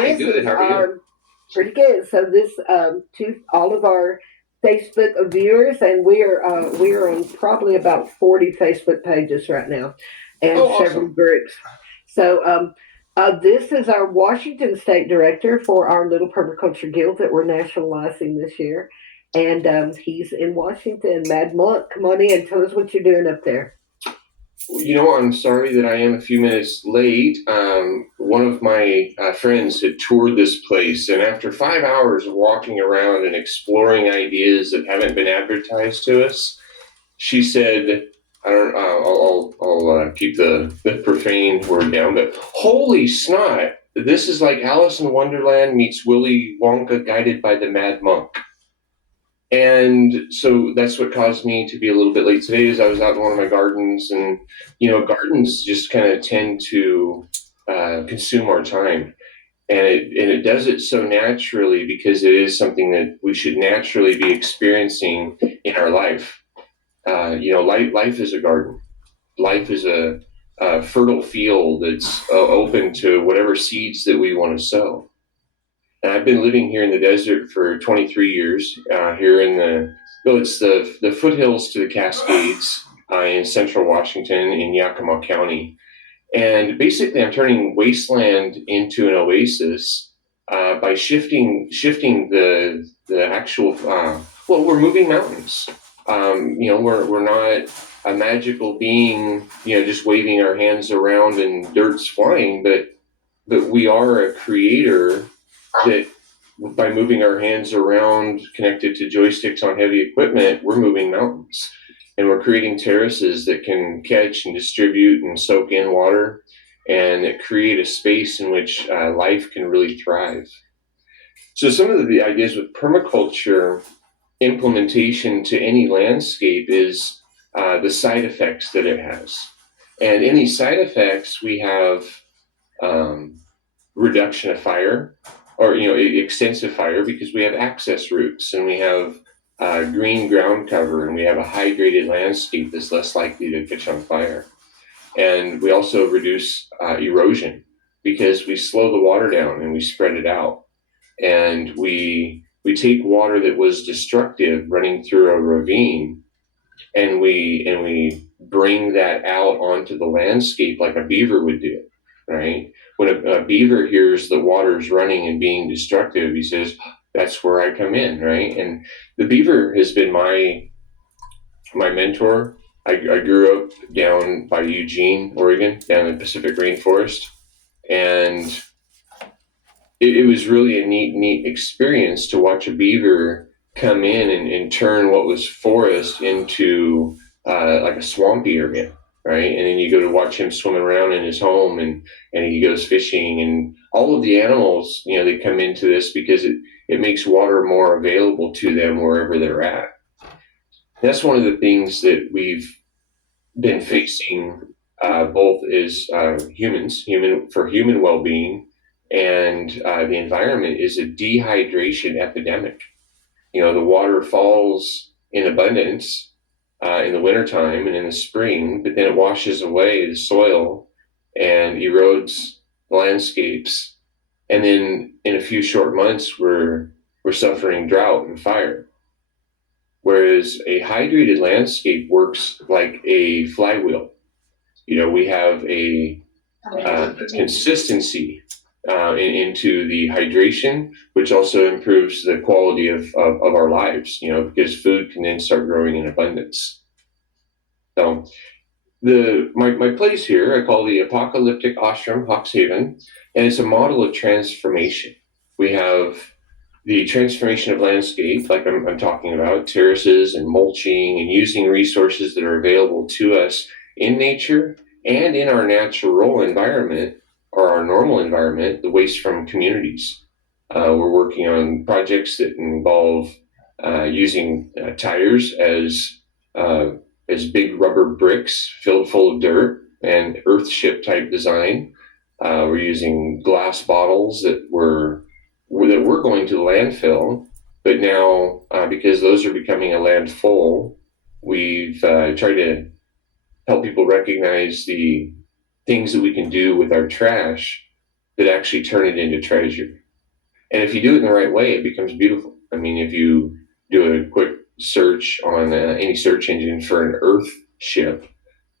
Hi, this good. is How are you? our pretty good. So this to all of our Facebook viewers, and we are on probably about 40 Facebook pages right now, and Oh, several awesome. groups. So this is our Washington State Director for our little permaculture guild that we're nationalizing this year, and he's in Washington. Mad Monk, come on in. Tell us what you're doing up there. I'm sorry that I am a few minutes late. One of my friends had toured this place, and after 5 hours of walking around and exploring ideas that haven't been advertised to us, she said, "I don't. I'll keep the profane word down, but holy snot! This is like Alice in Wonderland meets Willy Wonka guided by the Mad Monk." And so that's what caused me to be a little bit late today is I was out in one of my gardens, and gardens just kind of tend to consume our time, and it does it so naturally because it is something that we should naturally be experiencing in our life. Life is a garden. Life is a fertile field that's open to whatever seeds that we want to sow. And I've been living here in the desert for 23 years, here in it's the foothills to the Cascades, in central Washington in Yakima County. And basically, I'm turning wasteland into an oasis by shifting the actual. Well, we're moving mountains. We're not a magical being, just waving our hands around and dirt's flying, but we are a creator that by moving our hands around connected to joysticks on heavy equipment, we're moving mountains, and we're creating terraces that can catch and distribute and soak in water, and that create a space in which life can really thrive. So some of the ideas with permaculture implementation to any landscape is the side effects that it has. And in these side effects, we have um, reduction of fire, or extensive fire, because we have access routes, and we have green ground cover, and we have a hydrated landscape that's less likely to catch on fire. And we also reduce erosion because we slow the water down and we spread it out, and we take water that was destructive running through a ravine, and we bring that out onto the landscape like a beaver would do, right? When a beaver hears the water's running and being destructive, he says, "That's where I come in," right? And the beaver has been my mentor. I grew up down by Eugene, Oregon, down in the Pacific rainforest, and it was really a neat experience to watch a beaver come in and turn what was forest into like a swampy area, right? And then you go to watch him swim around in his home, and he goes fishing, and all of the animals, they come into this because it makes water more available to them wherever they're at. That's one of the things that we've been facing, both as human well-being, and the environment, is a dehydration epidemic. The water falls in abundance in the wintertime and in the spring, but then it washes away the soil and erodes the landscapes. And then in a few short months, we're suffering drought and fire. Whereas a hydrated landscape works like a flywheel. We have a consistency into the hydration, which also improves the quality of our lives, because food can then start growing in abundance. So my place here, I call the Apocalyptic Ashram Hawks Haven, and it's a model of transformation. We have the transformation of landscape, like I'm talking about, terraces and mulching, and using resources that are available to us in nature and in our natural environment, or our normal environment, the waste from communities. We're working on projects that involve using tires uh, as big rubber bricks filled full of dirt and earthship type design. We're using glass bottles that were going to the landfill, but now, because those are becoming a landfill, we've tried to help people recognize the things that we can do with our trash that actually turn it into treasure. And if you do it in the right way, it becomes beautiful. I mean, if you do a quick search on any search engine for an Earth ship,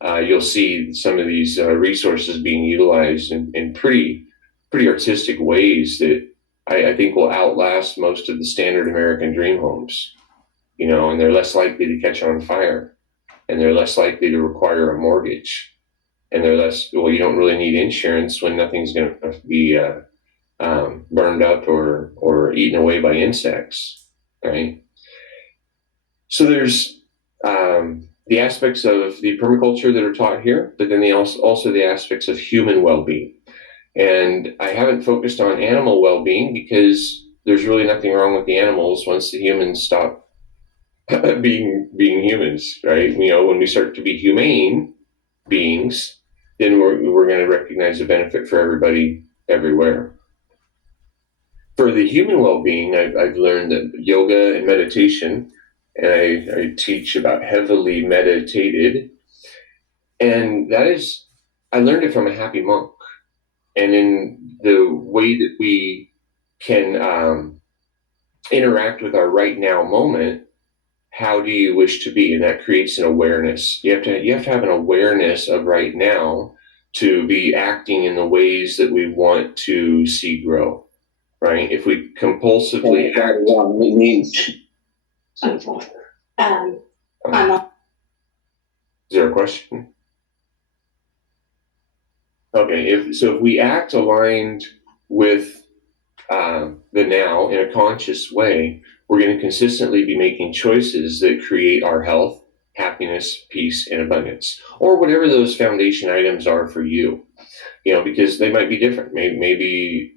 you'll see some of these resources being utilized in pretty artistic ways that I think will outlast most of the standard American dream homes. You know, and they're less likely to catch on fire, and they're less likely to require a mortgage, and they're less. Well, you don't really need insurance when nothing's going to be burned up or eaten away by insects, right? So there's the aspects of the permaculture that are taught here, but then also the aspects of human well-being. And I haven't focused on animal well-being because there's really nothing wrong with the animals once the humans stop being humans, right? You know, when we start to be humane beings, then we're going to recognize the benefit for everybody everywhere. For the human well-being, I've learned that yoga and meditation, and I teach about heavily meditated, and that is, I learned it from a happy monk. And in the way that we can interact with our right now moment, how do you wish to be? And that creates an awareness. You have to have an awareness of right now to be acting in the ways that we want to see grow. Right? If we compulsively act, it means. I'm is there a question? Okay, if we act aligned with the now in a conscious way, we're going to consistently be making choices that create our health, happiness, peace, and abundance, or whatever those foundation items are for you. You know, because they might be different. Maybe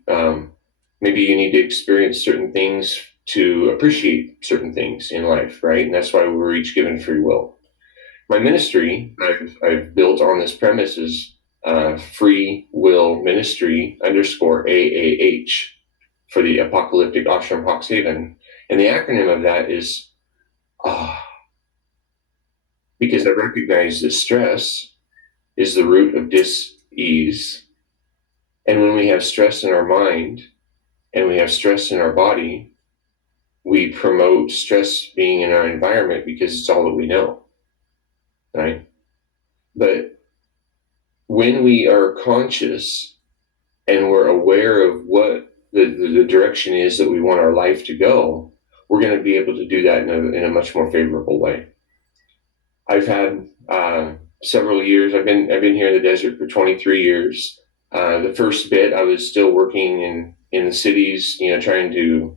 you need to experience certain things to appreciate certain things in life, right? And that's why we're each given free will. My ministry I've built on this premise is free will ministry underscore AAH for the apocalyptic ashram Hawkshaven. And the acronym of that is because I recognize that stress is the root of dis-ease. And when we have stress in our mind and we have stress in our body, we promote stress being in our environment because it's all that we know, right? But when we are conscious and we're aware of what the direction is that we want our life to go, we're going to be able to do that in a much more favorable way. I've had several years. I've been here in the desert for 23 years. The first bit, I was still working in the cities, you know, trying to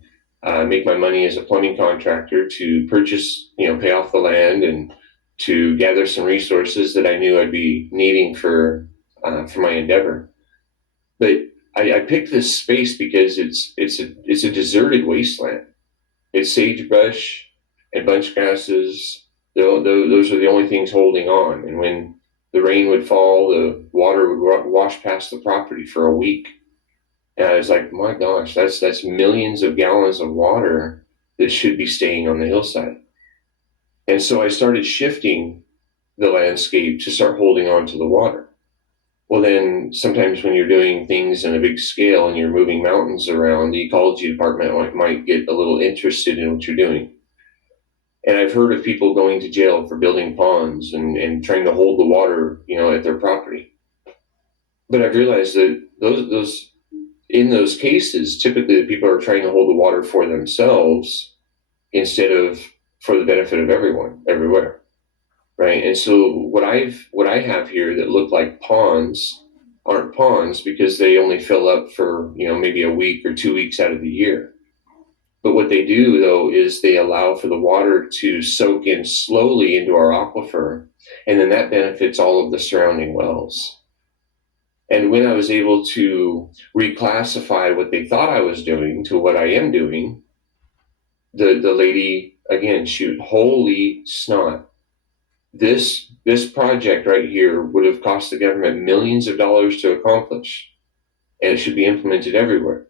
make my money as a plumbing contractor to purchase, you know, pay off the land and to gather some resources that I knew I'd be needing for my endeavor. But I picked this space because it's a deserted wasteland. It's sagebrush and bunch grasses. Those are the only things holding on. And when the rain would fall, the water would wash past the property for a week. And I was like, my gosh, that's millions of gallons of water that should be staying on the hillside. And so I started shifting the landscape to start holding on to the water. Well, then sometimes when you're doing things in a big scale and you're moving mountains around, the ecology department might get a little interested in what you're doing. And I've heard of people going to jail for building ponds and trying to hold the water, you know, at their property. But I've realized that those in those cases, typically the people are trying to hold the water for themselves instead of for the benefit of everyone, everywhere. Right. And so what I have here that look like ponds aren't ponds because they only fill up for, you know, maybe a week or 2 weeks out of the year. But what they do though is they allow for the water to soak in slowly into our aquifer, and then that benefits all of the surrounding wells. And when I was able to reclassify what they thought I was doing to what I am doing, the lady again, shoot, holy snot. This project right here would have cost the government millions of dollars to accomplish, and it should be implemented everywhere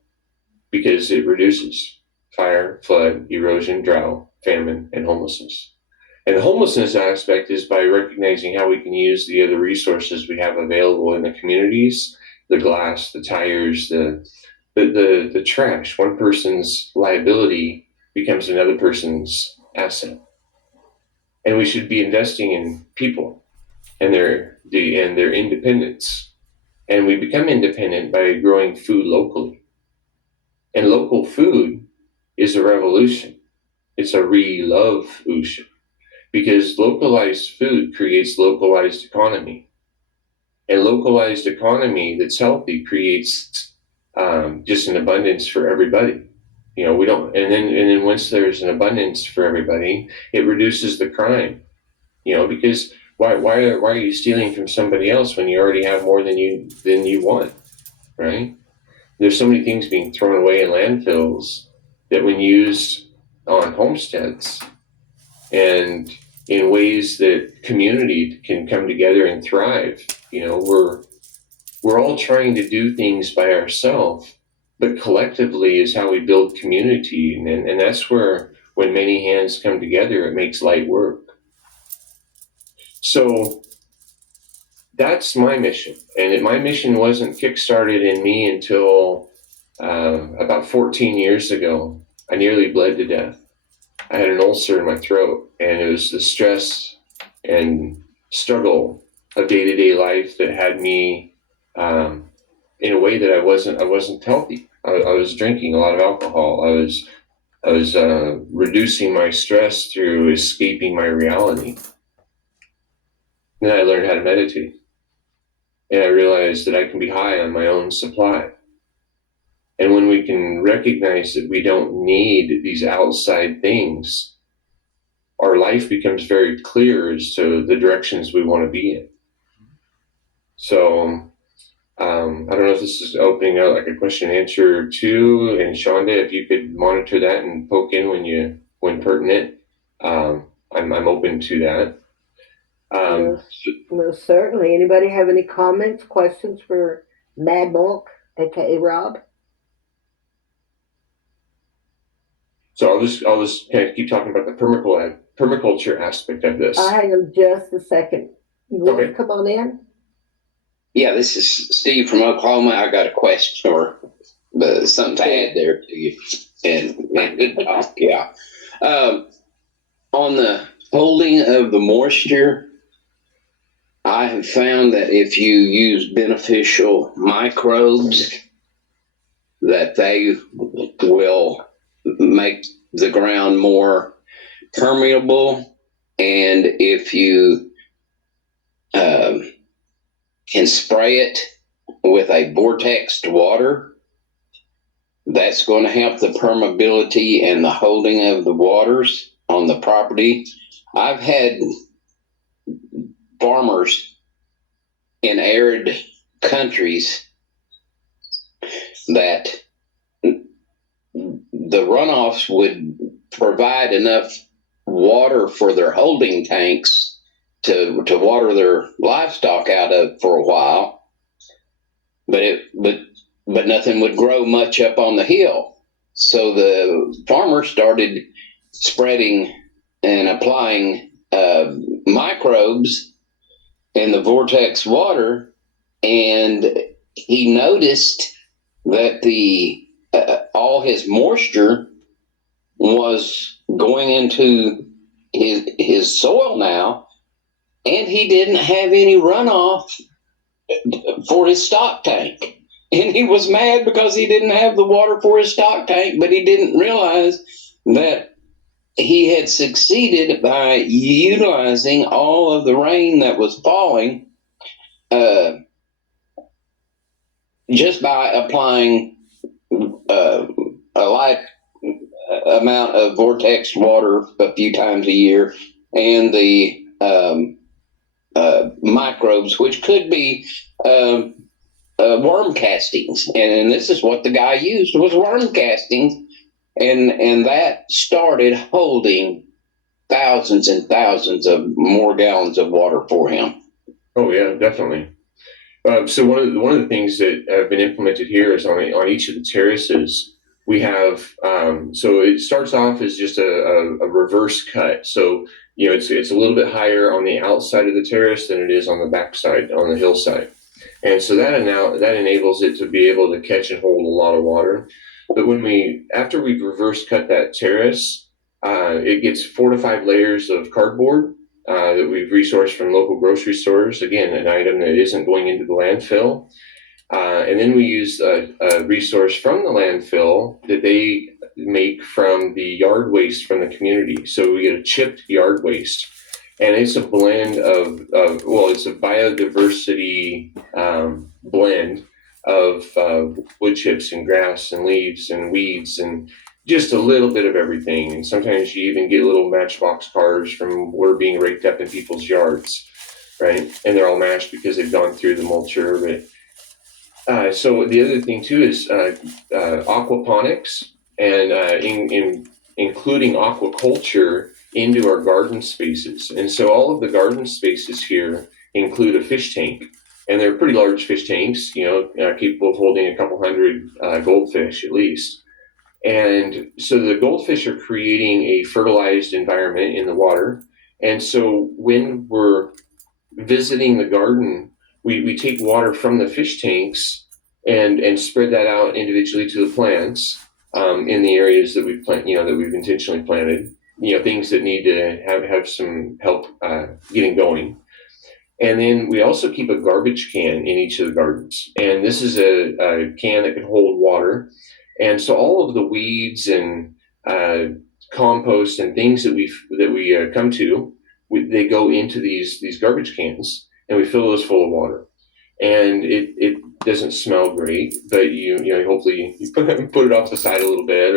because it reduces fire, flood, erosion, drought, famine, and homelessness. And the homelessness aspect is by recognizing how we can use the other resources we have available in the communities the glass, the tires, the trash. One person's liability becomes another person's asset, and we should be investing in people and their independence. And we become independent by growing food locally. And local food is a revolution. It's a re-love-ution, because localized food creates localized economy, and localized economy that's healthy creates just an abundance for everybody. We don't, and then once there's an abundance for everybody, it reduces the crime. Because why are you stealing from somebody else when you already have more than you want, right? There's so many things being thrown away in landfills that, when used on homesteads and in ways that community can come together and thrive, we're all trying to do things by ourselves, but collectively is how we build community, and that's where, when many hands come together, it makes light work. So that's my mission, and my mission wasn't kickstarted in me until about 14 years ago. I nearly bled to death. I had an ulcer in my throat, and it was the stress and struggle of day-to-day life that had me in a way that I wasn't healthy. I was drinking a lot of alcohol. I was reducing my stress through escaping my reality. Then I learned how to meditate, and I realized that I can be high on my own supply. And when we can recognize that we don't need these outside things, our life becomes very clear as to the directions we want to be in. So I don't know if this is opening out like a question and answer too. And Shonda, if you could monitor that and poke in when pertinent, I'm open to that. Um, Most certainly. Anybody have any comments, questions for Mad Monk, aka Rob? so I'll just kind of keep talking about the permaculture aspect of this. Hang on just a second. You want Okay. to come on in? Yeah, this is Steve from Oklahoma. I got a question or something to add there to you. And good talk. Yeah. On the holding of the moisture, I have found that if you use beneficial microbes, that they will make the ground more permeable. And if you can spray it with a vortexed water, that's going to help the permeability and the holding of the waters on the property. I've had farmers in arid countries that the runoffs would provide enough water for their holding tanks to water their livestock out of for a while, but nothing would grow much up on the hill. So the farmer started spreading and applying microbes in the vortex water, and he noticed that all his moisture was going into his soil now, and he didn't have any runoff for his stock tank. And he was mad because he didn't have the water for his stock tank, but he didn't realize that he had succeeded by utilizing all of the rain that was falling just by applying a light amount of vortex water a few times a year, and the microbes, which could be worm castings. And this is what the guy used, was worm castings. And that started holding thousands and thousands of more gallons of water for him. Oh yeah, definitely. So one of the things that have been implemented here is on each of the terraces we have. So it starts off as just a reverse cut. So it's a little bit higher on the outside of the terrace than it is on the backside, on the hillside. And so that enables it to be able to catch and hold a lot of water. But after we reverse cut that terrace, it gets 4 to 5 layers of cardboard that we've resourced from local grocery stores. Again, an item that isn't going into the landfill. And then we use a resource from the landfill that they make from the yard waste from the community. So we get a chipped yard waste. And it's a blend it's a biodiversity blend of wood chips and grass and leaves and weeds and just a little bit of everything. And sometimes you even get little matchbox cars from where being raked up in people's yards, right? And they're all mashed because they've gone through the mulcher. So the other thing too is aquaponics and including aquaculture into our garden spaces. And so all of the garden spaces here include a fish tank, and they're pretty large fish tanks, capable of holding a couple hundred goldfish at least. And so the goldfish are creating a fertilized environment in the water. And so when we're visiting the garden, we take water from the fish tanks and spread that out individually to the plants in the areas that we've that we've intentionally planted. Things that need to have some help getting going. And then we also keep a garbage can in each of the gardens, and this is a can that can hold water. And so all of the weeds and compost and things that we come to, they go into these garbage cans, and we fill those full of water. And it doesn't smell great, but hopefully you put it off the side a little bit,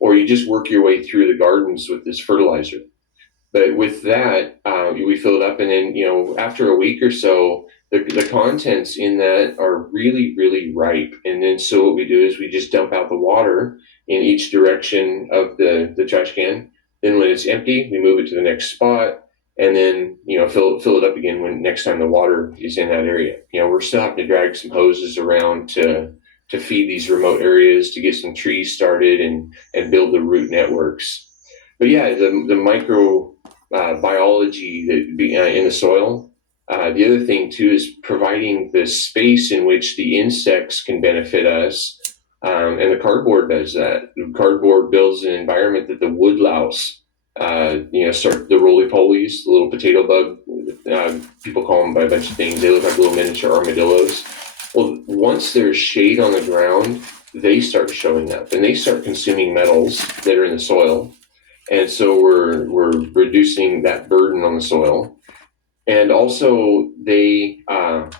or you just work your way through the gardens with this fertilizer. But with that, we fill it up, and then after a week or so, the contents in that are really, really ripe. And then so what we do is we just dump out the water in each direction of the trash can. Then when it's empty, we move it to the next spot, and then fill it up again when next time the water is in that area. We're still having to drag some hoses around to feed these remote areas, to get some trees started and build the root networks. But yeah, the micro biology that in the soil. The other thing too is providing the space in which the insects can benefit us, and the cardboard does that. The cardboard builds an environment that the woodlouse, start the roly-polies, the little potato bug. People call them by a bunch of things. They look like little miniature armadillos. Well, once there's shade on the ground, they start showing up, and they start consuming metals that are in the soil. And so we're reducing that burden on the soil. And also the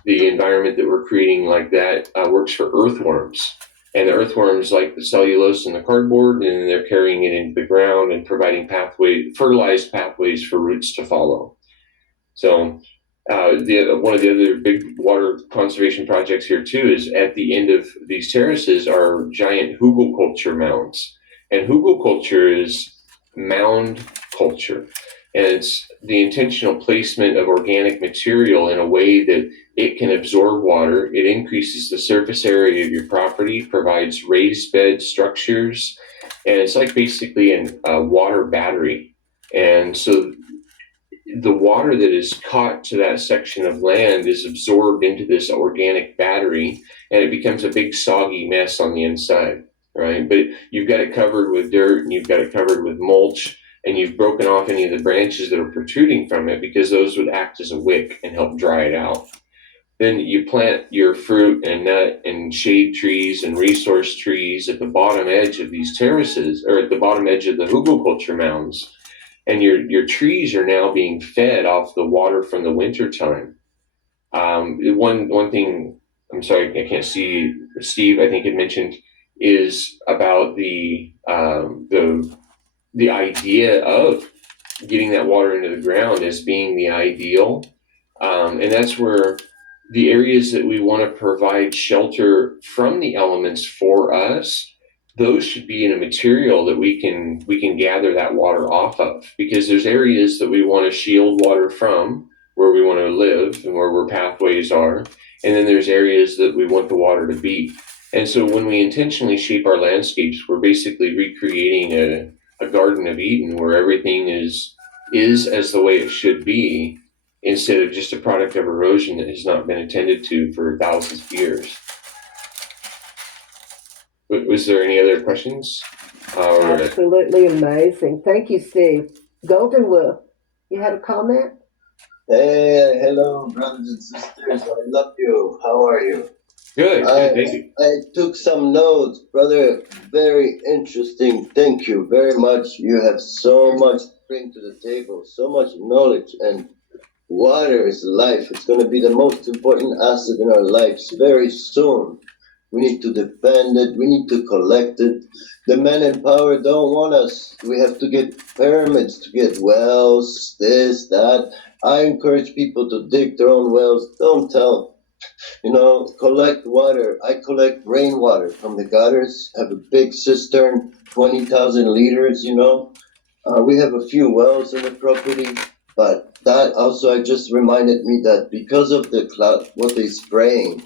environment that we're creating like that works for earthworms. And the earthworms like the cellulose in the cardboard, and they're carrying it into the ground and providing fertilized pathways for roots to follow. So one of the other big water conservation projects here too is at the end of these terraces are giant hugelkultur mounds. And hugelkultur is mound culture, and it's the intentional placement of organic material in a way that it can absorb water. It increases the surface area of your property, provides raised bed structures, and it's like basically a water battery. And so the water that is caught to that section of land is absorbed into this organic battery, and it becomes a big soggy mess on the inside. Right, but you've got it covered with dirt, and you've got it covered with mulch, and you've broken off any of the branches that are protruding from it, because those would act as a wick and help dry it out. Then you plant your fruit and nut and shade trees and resource trees at the bottom edge of these terraces, or at the bottom edge of the hugelkultur mounds, and your trees are now being fed off the water from the winter time. One thing, I'm sorry, I can't see, Steve, I think had mentioned, is about the idea of getting that water into the ground as being the ideal, and that's where the areas that we want to provide shelter from the elements for us, those should be in a material that we can gather that water off of, because there's areas that we want to shield water from, where we want to live and where pathways are, and then there's areas that we want the water to be. And so when we intentionally shape our landscapes, we're basically recreating a Garden of Eden where everything is as the way it should be. instead of just a product of erosion that has not been attended to for thousands of years. Was there any other questions? Absolutely amazing. Thank you, Steve. Golden Wolf, you had a comment? Hey, hello, brothers and sisters. I love you. How are you? Good, I good, thank you. I took some notes, brother. Very interesting. Thank you very much. You have so much to bring to the table, so much knowledge, and water is life. It's going to be the most important asset in our lives very soon. We need to defend it. We need to collect it. The men in power don't want us. We have to get permits to get wells, this, that. I encourage people to dig their own wells. Don't tell. Collect water. I collect rainwater from the gutters. Have a big cistern, 20,000 liters. We have a few wells in the property, but that also I just reminded me that because of the cloud, what they spraying,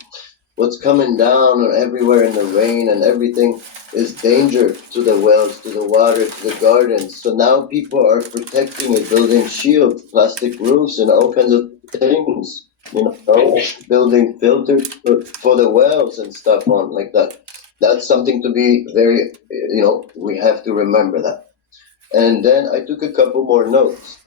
what's coming down everywhere in the rain and everything is danger to the wells, to the water, to the gardens. So now people are protecting it, building shields, plastic roofs, and all kinds of things. Building filters for the wells and stuff on like that. That's something to be very, we have to remember that. And then I took a couple more notes.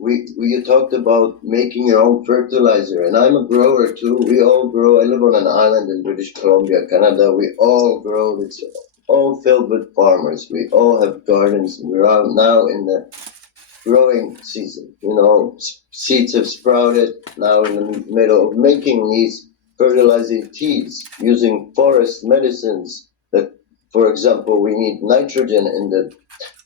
You talked about making your own fertilizer, and I'm a grower too. We all grow. I live on an island in British Columbia, Canada. We all grow. It's all filled with farmers. We all have gardens. We're out now in the growing season. Seeds have sprouted now in the middle of making these fertilizing teas using forest medicines that, for example, we need nitrogen in the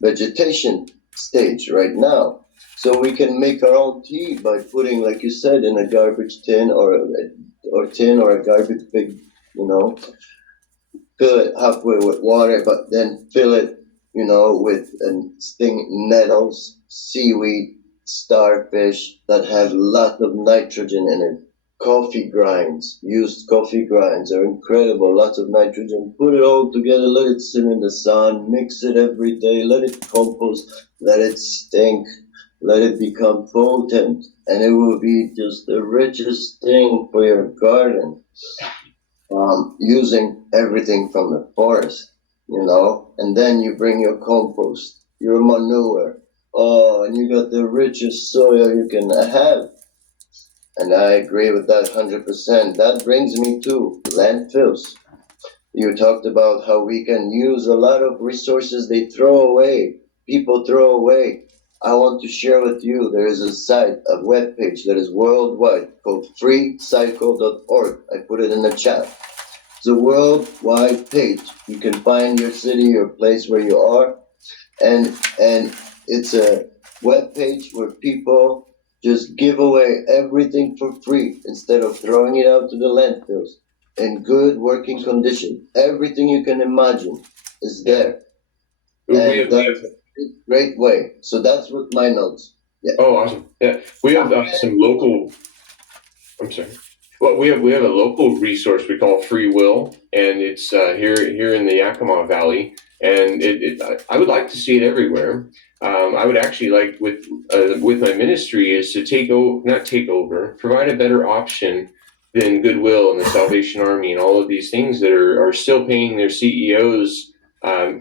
vegetation stage right now. So we can make our own tea by putting, like you said, in a garbage tin or a garbage big, fill it halfway with water, but then fill it, with nettles, seaweed, starfish that have lots of nitrogen in it. Used coffee grinds are incredible, lots of nitrogen. Put it all together, let it sit in the sun, mix it every day, let it compost, let it stink, let it become potent, and it will be just the richest thing for your garden. Using everything from the forest, and then you bring your compost, your manure. Oh, and you got the richest soil you can have. And I agree with that 100%. That brings me to landfills. You talked about how we can use a lot of resources they throw away, people throw away. I want to share with you there is a site, a web page that is worldwide called freecycle.org. I put it in the chat. It's a worldwide page. You can find your city, your place where you are, and it's a web page where people just give away everything for free instead of throwing it out to the landfills in good working condition. Everything you can imagine is there, and that's a great way. So that's what my notes. Yeah. Oh, awesome. Yeah, we have some local. I'm sorry. Well, we have a local resource we call Free Will, and it's here in the Yakima Valley, and I would like to see it everywhere. I would actually like with my ministry is to not take over, provide a better option than Goodwill and the Salvation Army and all of these things that are still paying their CEOs, a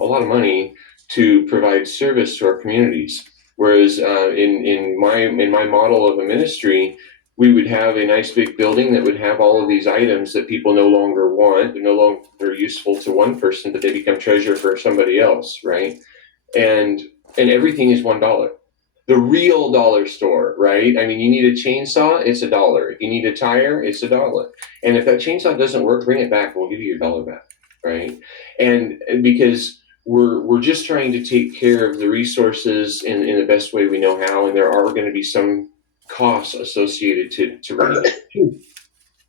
lot of money to provide service to our communities. Whereas in my model of a ministry, we would have a nice big building that would have all of these items that people no longer want. They're no longer useful to one person, but they become treasure for somebody else, right? And everything is $1. The real dollar store, right? I mean, you need a chainsaw, it's $1. If you need a tire, it's $1. And if that chainsaw doesn't work, bring it back and we'll give you your dollar back, right? And because we're just trying to take care of the resources in the best way we know how, and there are going to be some costs associated to running it,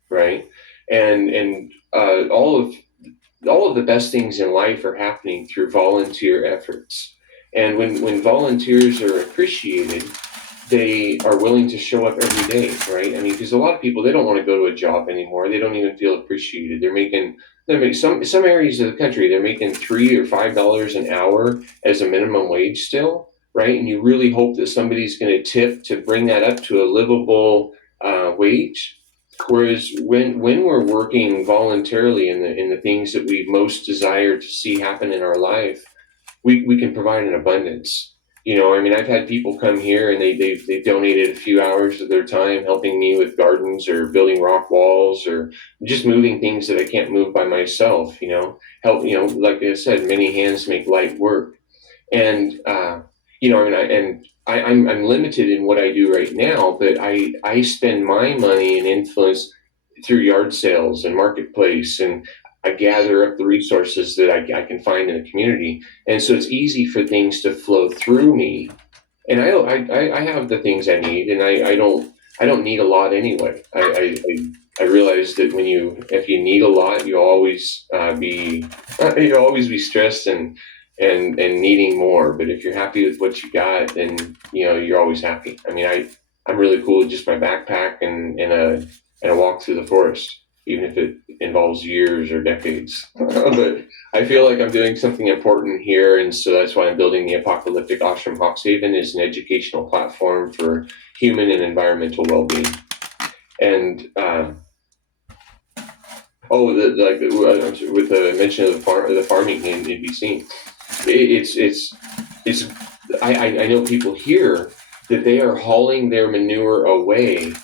right? And all of the best things in life are happening through volunteer efforts. And when volunteers are appreciated, they are willing to show up every day, right? I mean, because a lot of people, they don't want to go to a job anymore. They don't even feel appreciated. They're making some areas of the country, they're making $3 or $5 an hour as a minimum wage still. right? And you really hope that somebody's going to tip to bring that up to a livable wage. Whereas when we're working voluntarily in the things that we most desire to see happen in our life, we can provide an abundance. I mean, I've had people come here and they've donated a few hours of their time helping me with gardens or building rock walls or just moving things that I can't move by myself. Help. Like I said, many hands make light work. And I mean, I'm limited in what I do right now, but I spend my money and influence through yard sales and marketplace, and I gather up the resources that I can find in the community, and so it's easy for things to flow through me. And I have the things I need, and I don't need a lot anyway. I realize that if you need a lot, you'll always be stressed and needing more. But if you're happy with what you got, then you're always happy. I mean, I'm really cool with just my backpack and a walk through the forest, even if it involves years or decades. But I feel like I'm doing something important here, and so that's why I'm building the Apocalyptic Ashram Hawkshaven as an educational platform for human and environmental well-being. And with the mention of the farming in BC, it's I know people here that they are hauling their manure away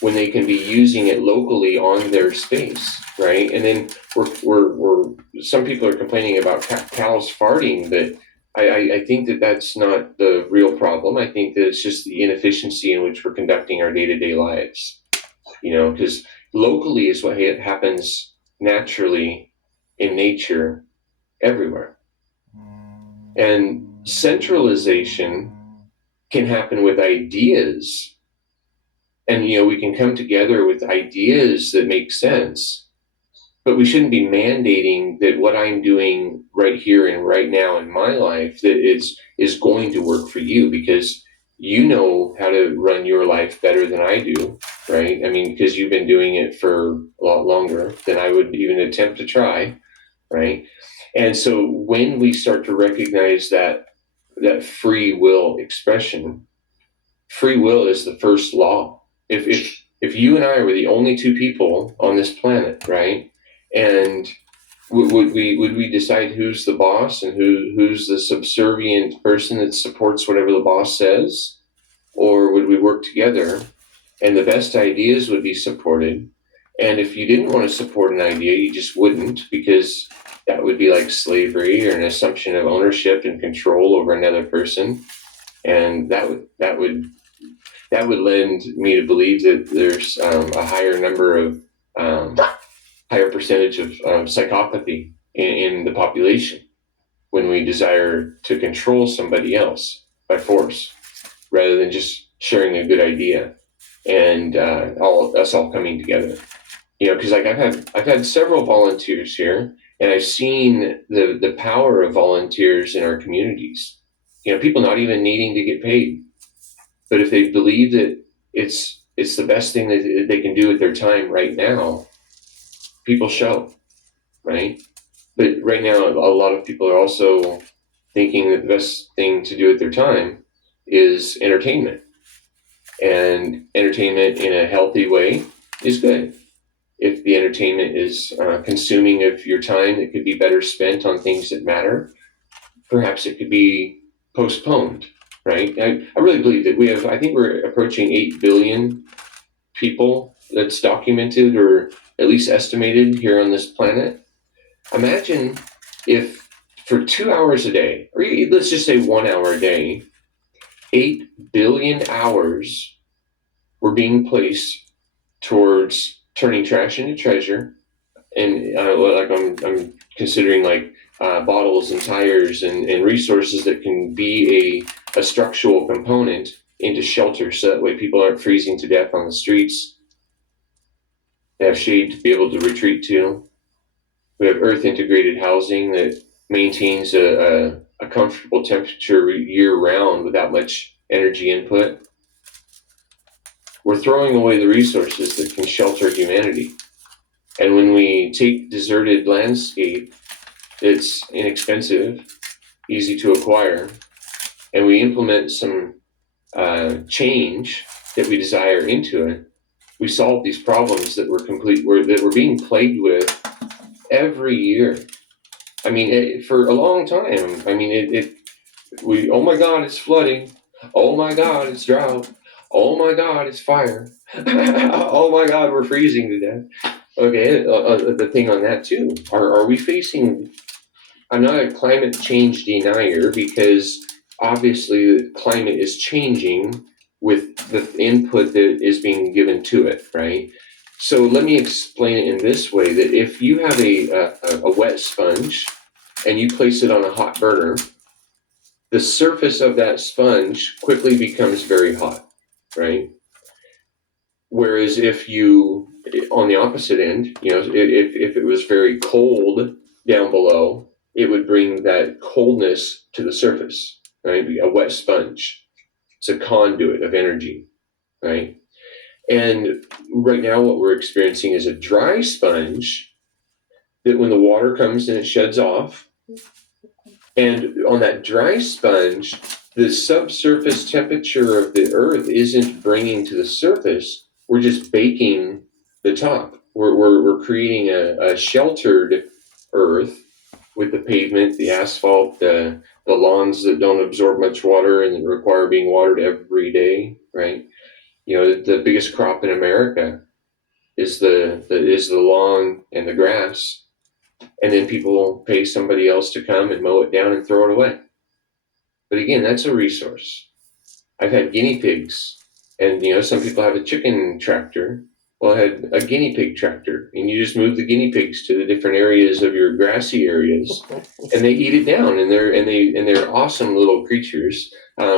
when they can be using it locally on their space, right? And then we're some people are complaining about cows farting, but I think that that's not the real problem. I think that it's just the inefficiency in which we're conducting our day-to-day lives, because locally is what happens naturally in nature everywhere. And centralization can happen with ideas. And, we can come together with ideas that make sense, but we shouldn't be mandating that what I'm doing right here and right now in my life that is going to work for you, because you know how to run your life better than I do, right? I mean, because you've been doing it for a lot longer than I would even attempt to try, right? And so when we start to recognize that free will expression, free will is the first law. If you and I were the only two people on this planet, right? And would we decide who's the boss and who's the subservient person that supports whatever the boss says? Or would we work together and the best ideas would be supported? And if you didn't want to support an idea, you just wouldn't, because that would be like slavery or an assumption of ownership and control over another person. And that would lend me to believe that there's a higher percentage of psychopathy in the population when we desire to control somebody else by force, rather than just sharing a good idea and us all coming together. Because like I've had several volunteers here, and I've seen the power of volunteers in our communities. People not even needing to get paid, but if they believe that it's the best thing that they can do with their time right now, people show, right? But right now, a lot of people are also thinking that the best thing to do with their time is entertainment, and entertainment in a healthy way is good. If the entertainment is consuming of your time that could be better spent on things that matter, perhaps it could be postponed, right? I really believe that I think we're approaching 8 billion people that's documented or at least estimated here on this planet. Imagine if for 2 hours a day, or let's just say 1 hour a day, 8 billion hours were being placed towards turning trash into treasure. And like I'm considering like bottles and tires and resources that can be a structural component into shelter, so that way people aren't freezing to death on the streets. They have shade to be able to retreat to. We have earth integrated housing that maintains a comfortable temperature year round without much energy input. We're throwing away the resources that can shelter humanity. And when we take deserted landscape, it's inexpensive, easy to acquire, and we implement some change that we desire into it, we solve these problems that we're being plagued with every year. I mean, for a long time. I mean, oh my God, it's flooding. Oh my God, it's drought. Oh my God, it's fire. Oh my God, we're freezing to death. Okay, the thing on that too, are we facing, I'm not a climate change denier because obviously the climate is changing with the input that is being given to it, right? So let me explain it in this way, that if you have a wet sponge and you place it on a hot burner, the surface of that sponge quickly becomes very hot, right? Whereas if you, on the opposite end, if it was very cold down below, it would bring that coldness to the surface, right? A wet sponge. It's a conduit of energy, right? And right now, what we're experiencing is a dry sponge that when the water comes and it sheds off, and on that dry sponge, the subsurface temperature of the earth isn't bringing to the surface. We're just baking the top. We're creating a sheltered earth with the pavement, the asphalt, the lawns that don't absorb much water and that require being watered every day, right? The biggest crop in America is the lawn and the grass, and then people pay somebody else to come and mow it down and throw it away. But again, that's a resource. I've had guinea pigs, and some people have a chicken tractor. Well, I had a guinea pig tractor, and you just move the guinea pigs to the different areas of your grassy areas, and they eat it down, and they're awesome little creatures.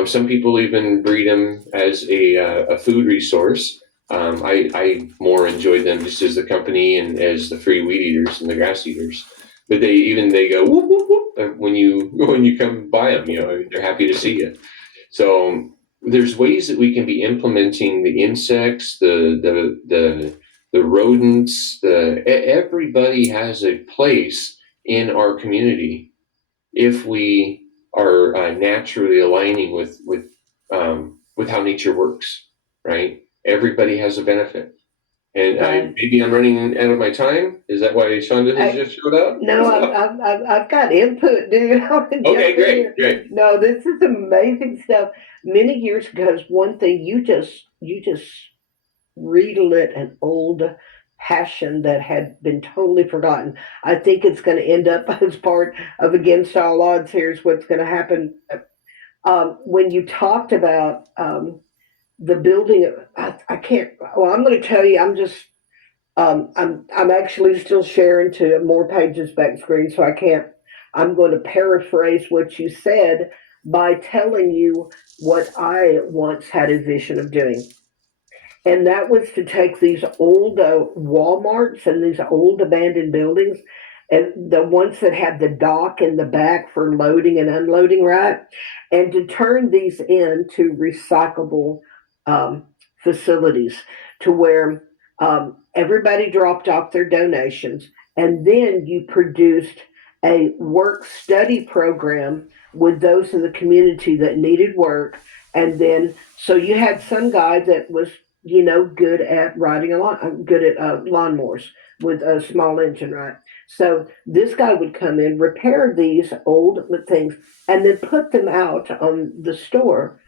Some people even breed them as a food resource. I more enjoy them just as the company and as the free weed eaters and the grass eaters. But they go whoop whoop whoop when you come by them. They're happy to see you. So there's ways that we can be implementing the insects, the rodents. Everybody has a place in our community if we are naturally aligning with how nature works, right? Everybody has a benefit. And Right. maybe I'm running out of my time. Is that why Shonda has just showed up? No, I've got input, dude. I want to Okay, jump in here. great. No, this is amazing stuff. Many years ago, is one thing you just relit an old passion that had been totally forgotten. I think it's going to end up as part of Against All Odds. Here's what's going to happen. When you talked about the building, I can't. Well, I'm going to tell you. I'm actually still sharing to more pages back screen, so I can't. I'm going to paraphrase what you said by telling you what I once had a vision of doing. And that was to take these old Walmarts and these old abandoned buildings, and the ones that had the dock in the back for loading and unloading, right? And to turn these into recyclable um, facilities to where everybody dropped off their donations, and then you produced a work study program with those in the community that needed work. And then, so you had some guy that was good at riding a lawn, good at lawnmowers with a small engine, right? So this guy would come in, repair these old things, and then put them out on the store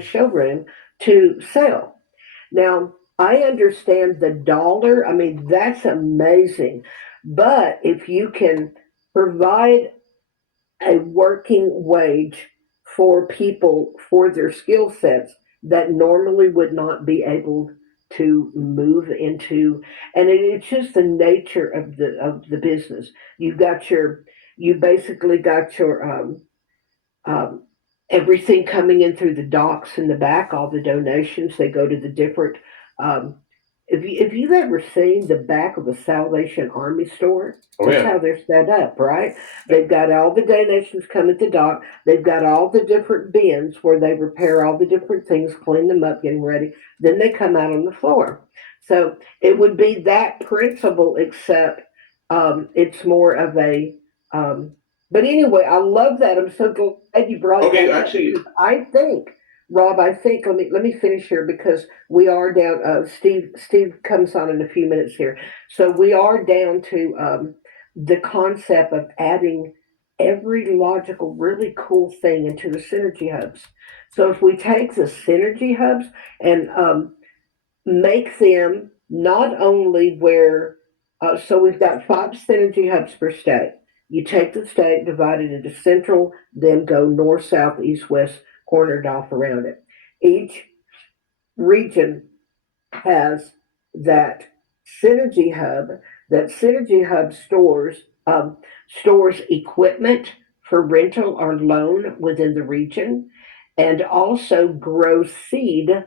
showroom to sell. Now, I understand the dollar. I mean, that's amazing. But if you can provide a working wage for people for their skill sets that normally would not be able to move into, and it's just the nature of the business. You basically got your um, everything coming in through the docks in the back, all the donations, they go to the different. Um, if you've ever seen the back of a Salvation Army store, Oh that's yeah. how they're set up, right? They've got all the donations come at the dock. They've got all the different bins where they repair all the different things, clean them up, get them ready. Then they come out on the floor. So it would be that principle, except it's more of a um, But anyway, I love that. I'm so glad you brought it Okay, back up actually, because I think, Rob, I think let me finish here because we are down. Steve comes on in a few minutes here, so we are down to the concept of adding every logical, really cool thing into the synergy hubs. So if we take the synergy hubs and make them not only where, so we've got 5 synergy hubs per state. You take the state, divide it into central, then go north, south, east, west, cornered off around it. Each region has that synergy hub. That synergy hub stores equipment for rental or loan within the region, and also grows seed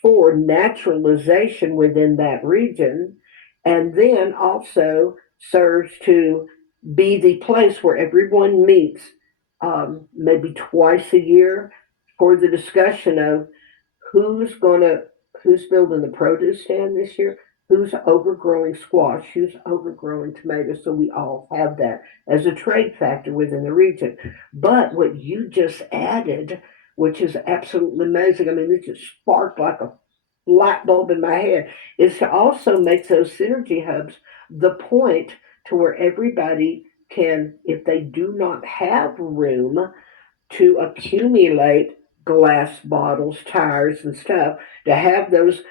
for naturalization within that region, and then also serves to be the place where everyone meets, maybe twice a year, for the discussion of who's gonna who's building the produce stand this year, who's overgrowing squash, who's overgrowing tomatoes, so we all have that as a trade factor within the region. But what you just added, which is absolutely amazing, I mean, it just sparked like a light bulb in my head, is to also make those synergy hubs the point to where everybody can, if they do not have room to accumulate glass bottles, tires, and stuff, to have those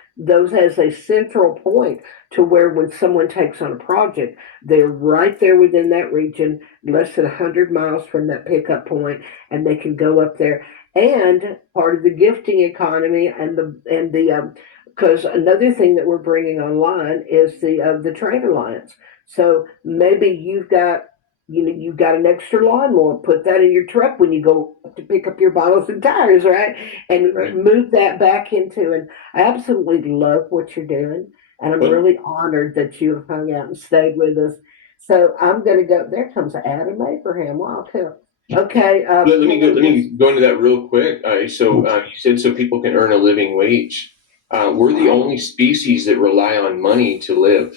as a central point to where when someone takes on a project, they're right there within that region, less than 100 miles from that pickup point, and they can go up there. And part of the gifting economy and the because another thing that we're bringing online is the trade alliance. So maybe you've got an extra lawnmower, put that in your truck when you go to pick up your bottles and tires, right? And right. move that back into, and I absolutely love what you're doing. And I'm But really honored that you have hung out and stayed with us. So I'm going to go, there comes Adam Abraham. Wow, cool. Okay, let Pam, me go into that real quick. You said so people can earn a living wage. We're the right. only species that rely on money to live,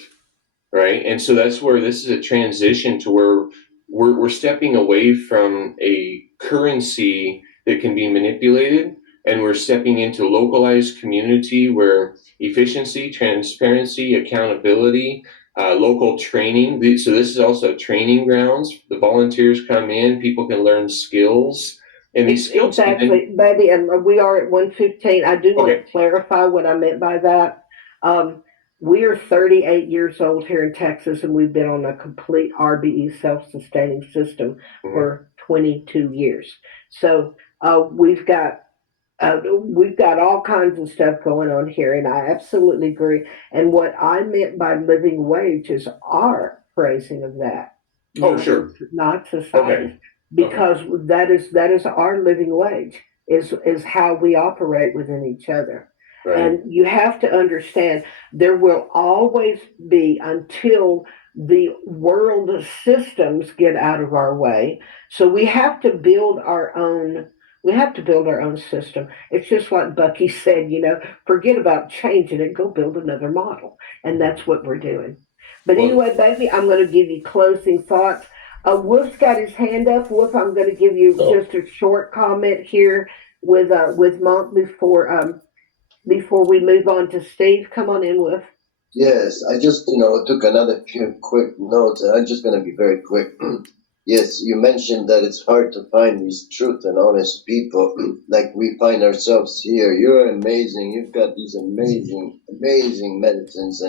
right? And so that's where this is a transition to where we're stepping away from a currency that can be manipulated, and we're stepping into localized community where efficiency, transparency, accountability, local training. So this is also training grounds. The volunteers come in, people can learn skills, and these skills can then Exactly, baby, and we are at 1:15. I do want okay. to clarify what I meant by that. Um, we are 38 years old here in Texas, and we've been on a complete RBE self-sustaining system Mhm. for 22 years. So we've got all kinds of stuff going on here, and I absolutely agree. And what I meant by living wage is our praising of that, Oh, not sure. not society's, Okay. Okay. because that is our living wage. Is how we operate within each other. Right. And you have to understand there will always be, until the world systems get out of our way. So we have to build our own system. It's just like Bucky said, forget about changing it, go build another model. And that's what we're doing. But Well, anyway, baby, I'm going to give you closing thoughts. Wolf's got his hand up. Wolf, I'm going to give you Oh, just a short comment here with Monk before we move on to Steve. Come on in, Wolf. yes, I just, took another few quick notes, and I'm just going to be very quick. Yes, you mentioned that it's hard to find these truth and honest people like we find ourselves here. You're amazing. You've got these amazing, amazing medicines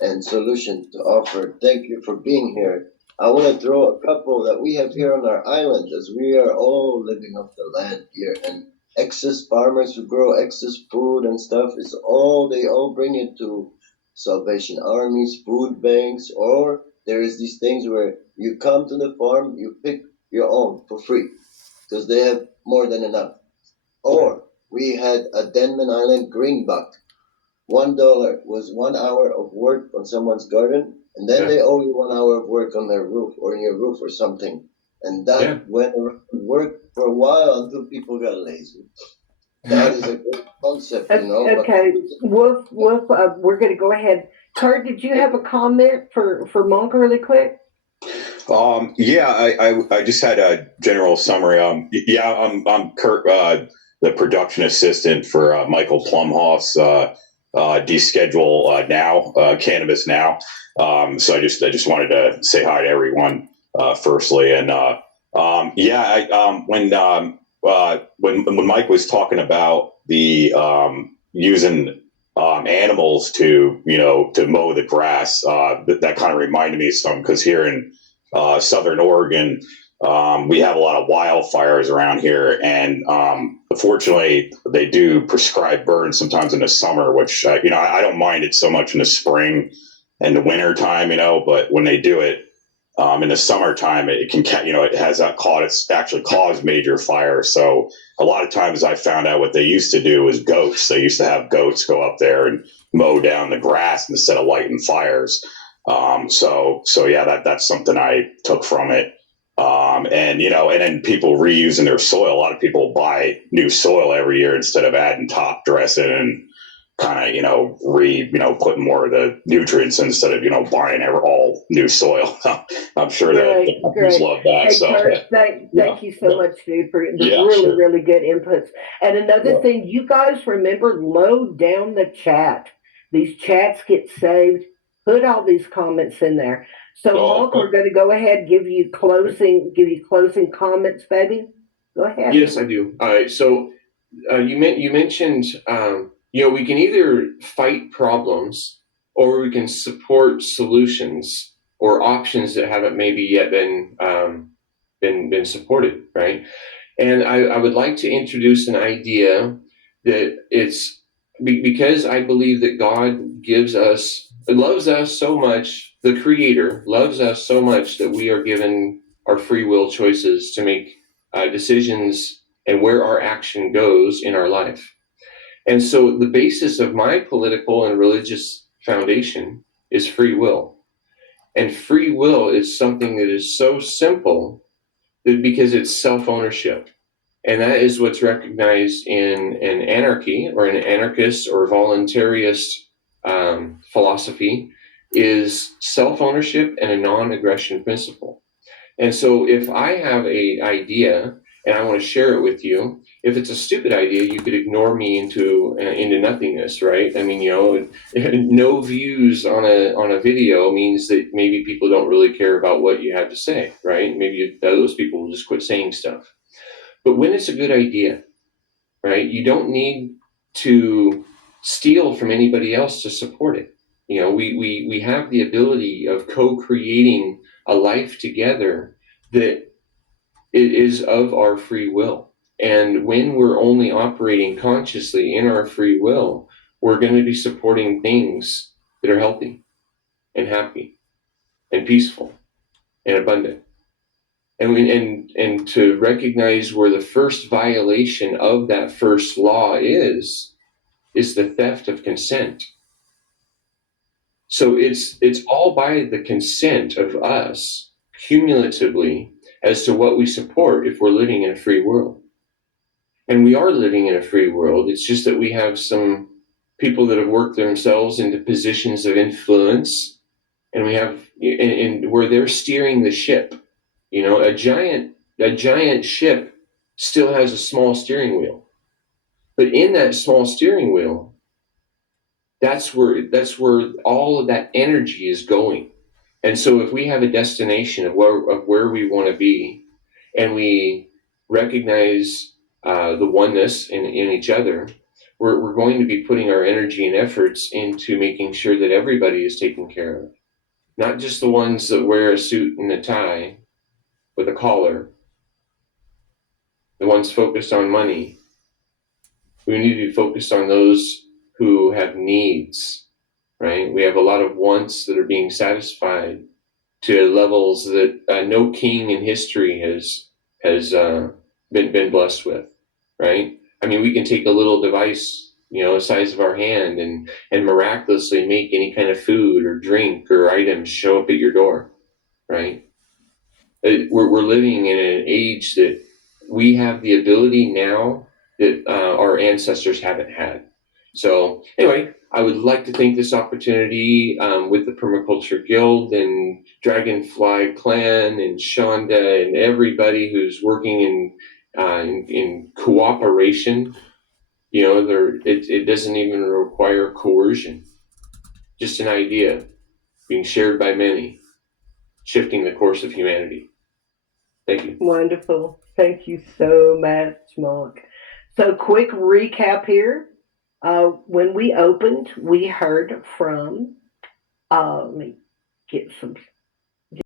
and solutions to offer. Thank you for being here. I want to throw a couple that we have here on our island, as we are all living off the land here, and excess farmers who grow excess food and stuff is all they all bring it to Salvation Armies, food banks, or there is these things where you come to the farm, you pick your own for free because they have more than enough. Or we had a Denman Island greenbuck. $1 was 1 hour of work on someone's garden, and then yeah. they owe you 1 hour of work on their roof or in your roof or something. And Yeah. that went around worked for a while until people got lazy. That is a great concept, but Okay, Wolf, we're going to go ahead. Kurt, did you have a comment for Monk really quick? Yeah, I just had a general summary. Yeah, I'm Kurt, the production assistant for Michael Plumhoff's Deschedule Now, Cannabis Now. So I just wanted to say hi to everyone firstly, and yeah, when Mike was talking about the using animals to to mow the grass, that kind of reminded me of something because here in Southern Oregon, we have a lot of wildfires around here, and unfortunately, they do prescribe burns sometimes in the summer, which I don't mind it so much in the spring and the winter time, but when they do it in the summertime, it can it has it's actually caused major fires. So a lot of times, I found out what they used to do was goats. They used to have goats go up there and mow down the grass instead of lighting fires. So yeah, that's something I took from it. And then people reusing their soil. A lot of people buy new soil every year instead of adding top dressing and kind of putting more of the nutrients instead of buying all new soil. I'm sure that Great, the companies great. love that. Hey, So Kurt, yeah, thank you so much, dude, for the yeah, really, sure. really good inputs. And another Yeah. thing, you guys remember, load down the chat. These chats get saved. Put all these comments in there. So, Oh, Mark, we're going to go ahead and give you closing comments, baby. Go ahead. yes, I do. All right. So you mentioned we can either fight problems or we can support solutions or options that haven't maybe yet been supported, right? And I would like to introduce an idea that because I believe that God loves us so much, the Creator loves us so much that we are given our free will choices to make decisions and where our action goes in our life. And so the basis of my political and religious foundation is free will. And free will is something that is so simple that because it's self ownership. And that is what's recognized in an anarchy or an anarchist or voluntarist philosophy is self-ownership and a non-aggression principle. And so if I have a idea and I want to share it with you, if it's a stupid idea, you could ignore me into nothingness, right? I mean, no views on a video means that maybe people don't really care about what you have to say, right? Maybe those people will just quit saying stuff. But when it's a good idea, right, you don't need to steal from anybody else to support it. We have the ability of co-creating a life together that it is of our free will. And when we're only operating consciously in our free will, we're going to be supporting things that are healthy and happy and peaceful and abundant. And to recognize where the first violation of that first law is the theft of consent. So it's all by the consent of us cumulatively as to what we support if we're living in a free world. And we are living in a free world. It's just that we have some people that have worked themselves into positions of influence, and we have and where they're steering the ship. A giant ship still has a small steering wheel, but in that small steering wheel, that's where all of that energy is going. And so if we have a destination of where we want to be, and we recognize the oneness in each other, we're going to be putting our energy and efforts into making sure that everybody is taken care of, not just the ones that wear a suit and a tie with a collar, the ones focused on money. We need to be focused on those who have needs, right? We have a lot of wants that are being satisfied to levels that no king in history has been blessed with, right? I mean, we can take a little device, the size of our hand, and miraculously make any kind of food or drink or items show up at your door, right? We're living in an age that we have the ability now that our ancestors haven't had. So anyway, I would like to thank this opportunity with the Permaculture Guild and Dragonfly Clan and Shonda and everybody who's working in cooperation. You know, it doesn't even require coercion, just an idea being shared by many, shifting the course of humanity. Thank you. Wonderful. Thank you so much, Mark. So, quick recap here. When we opened, we heard from, let me get some